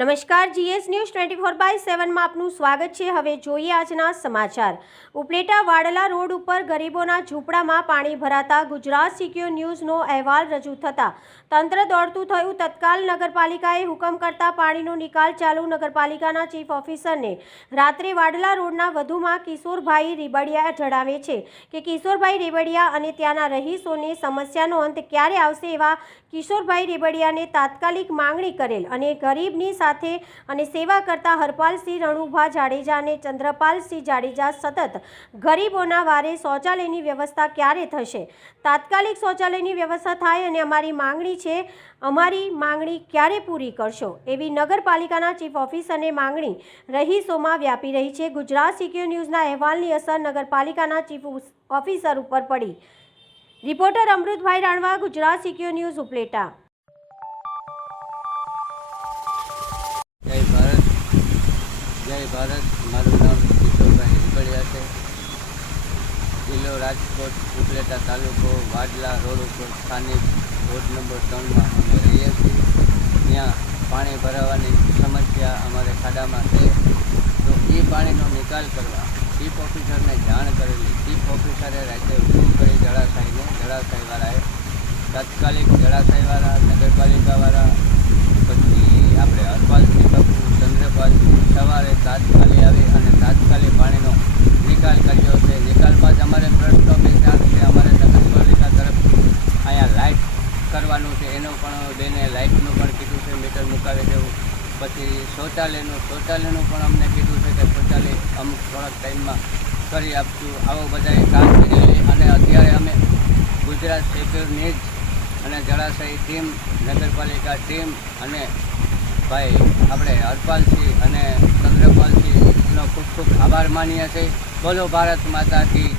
નમસ્કાર, GS news 24/7 માં આપનું સ્વાગત છે। હવે જોઈએ આજના સમાચાર। ઉપલેટા વાડલા રોડ ઉપર ગરીબોના ઝૂંપડામાં પાણી ભરાતા ગુજરાત સિક્યોર ન્યૂઝનો અહેવાલ રજૂ થતા તંત્ર દોડતું થયું। તત્કાલ નગરપાલિકાએ હુકમ કરતા પાણીનો નિકાલ ચાલુ। નગરપાલિકાના ચીફ ઓફિસરને રાત્રે વાડલા રોડના વધુમાં કિશોરભાઈ રેબડિયા જણાવે છે કે કિશોરભાઈ રેબડિયા અને ત્યાંના રહીશોની સમસ્યાનો અંત ક્યારે આવશે એવા કિશોરભાઈ રેબડિયાને તાત્કાલિક માંગણી કરેલ અને ગરીબની સાથે અને સેવા કરતા હરપાલસિંહ રણુભા જાડેજા અને ચંદ્રપાલસિંહ જાડેજા સતત ગરીબોના વારે શૌચાલયની વ્યવસ્થા ક્યારે થશે? તાત્કાલિક શૌચાલયની વ્યવસ્થા થાય અને અમારી માંગણી છે, અમારી માંગણી ક્યારે પૂરી કરશો એવી નગરપાલિકાના ચીફ ઓફિસરને માંગણી રહીશોમાં વ્યાપી રહી છે। ગુજરાત સિક્યોર ન્યૂઝના અહેવાલની અસર નગરપાલિકાના ચીફ ઓફિસર ઉપર પડી। Reporter Amrutbhai Ranva, Gujarat secure news, Upleta. જય ભારત। મારું નામ કિશોરભાઈ રેબડિયા છે। જિલ્લો રાજકોટ, ઉપલેટા તાલુકો, વાડલા રોડ ઉપર સ્થાનિક વોર્ડ નંબર 3માં અમે રહીએ છીએ। ત્યાં પાણી ભરાવાની સમસ્યા અમારે ખાડામાં છે, તો એ પાણીનો નિકાલ કરવા ચીફ ઓફિસરને જાણ કરેલી। ચીફ ઓફિસરે રાતે હુકમ કરી જળાશયવાળાએ તાત્કાલિક જળાશયવાળા, નગરપાલિકાવાળા, પછી આપણે હરપાલસિંહ બાપુ, ચંદ્રપાલસિંહ સવારે તાત્કાલિક આવી અને તાત્કાલિક પાણીનો નિકાલ કર્યો છે। નિકાલ બાદ અમારે પ્રશ્નો બેસાડ છે, અમારે નગરપાલિકા તરફથી અહીંયા લાઇટ કરવાનું છે, એનું પણ બેને લાઇટનું પણ કીધું છે, મીટર મુકાવી દેવું। પછી શૌચાલયનું પણ અમને કીધું છે કે શૌચાલય અમુક થોડાક ટાઈમમાં કરી આપશું। આવો બધાએ કામ કરેલી અને અત્યારે અમે ગુજરાત સિક્યોર ન્યૂઝ અને જળાશય ટીમ, નગરપાલિકા ટીમ અને ભાઈ આપણે હરપાલસિંહ અને ચંદ્રપાલસિંહનો ખૂબ ખૂબ આભાર માનીએ છીએ। બોલો ભારત માતા કી